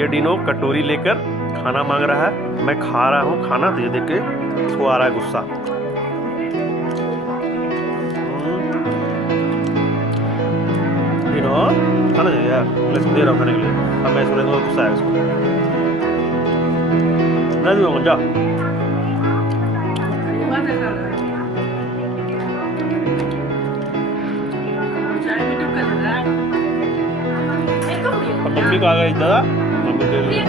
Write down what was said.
ये डिनो कटोरी लेकर खाना मांग रहा है। मैं खा रहा हूँ खाना, तो ये देख के इसको आ रहा है गुस्सा। डिनो खाना चाहिए यार, मैं इसको दे रहा हूँ खाने के लिए। अब मैं इसको दूंगा, गुस्सा है इसको, नहीं दूंगा जा। मम्मी को आ गई दादा, मम्मी दे रही है।